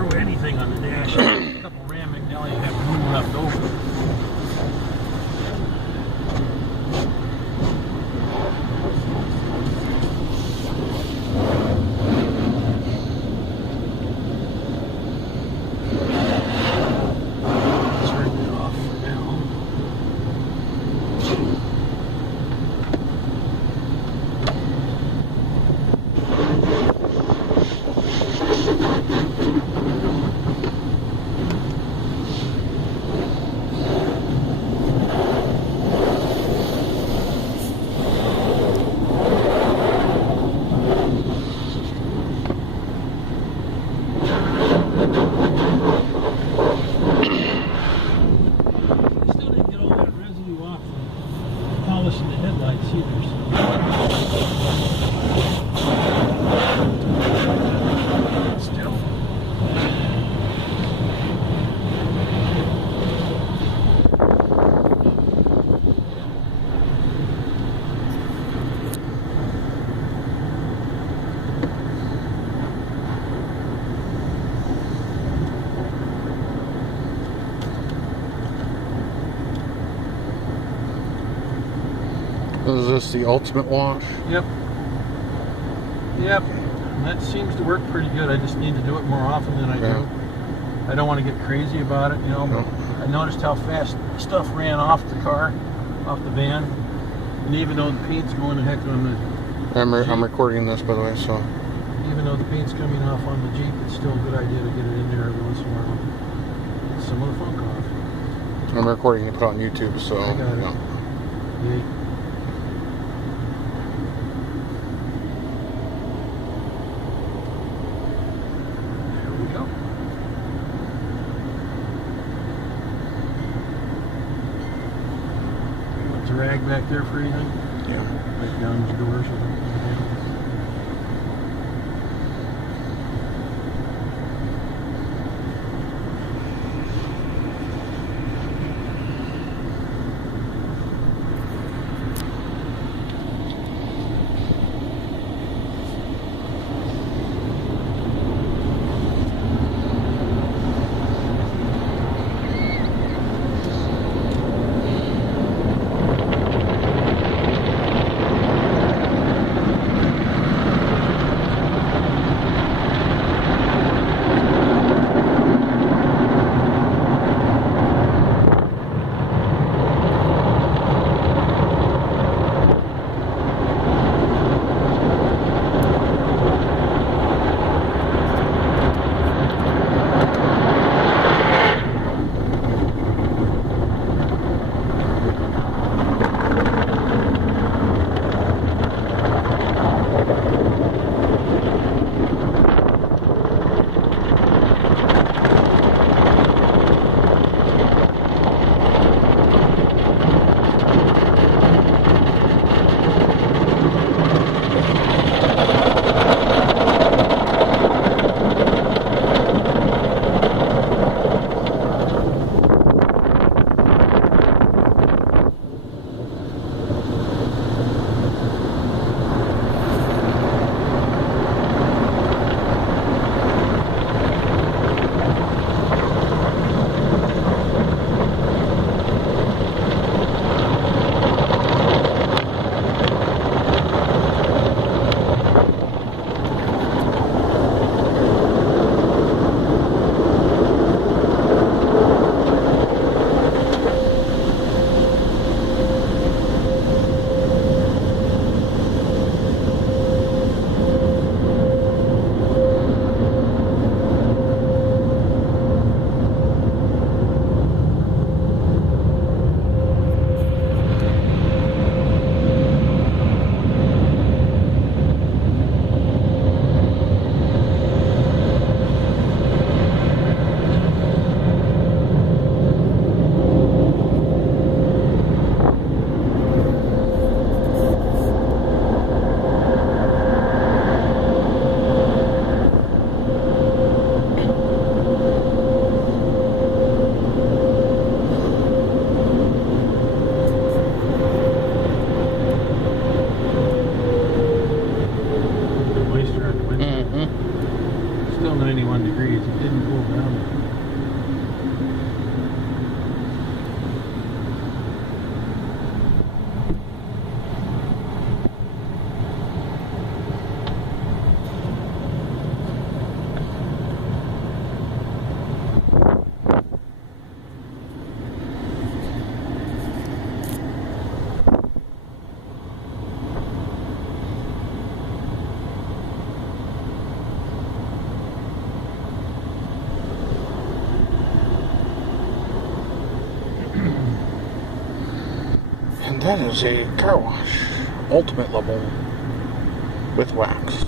throw anything on the dash. A couple Ram McNally have room left over. Polishing the headlights either. Still. Is this the ultimate wash? Yep. Yep. That seems to work pretty good. I just need to do it more often than I do. I don't want to get crazy about it, you know. But I noticed how fast stuff ran off the car, off the van. And even though the paint's going to heck on the I'm recording this, by the way, so. even though the paint's coming off on the Jeep, it's still a good idea to get it in there every once in a while. Get some of the funk off. I'm recording it, put it on YouTube, so. I got it. Yeah. Yay. A rag back there for anything? Yeah. Right down his doors or something. 71 degrees. It didn't cool down. And that is a car wash, ultimate level with wax.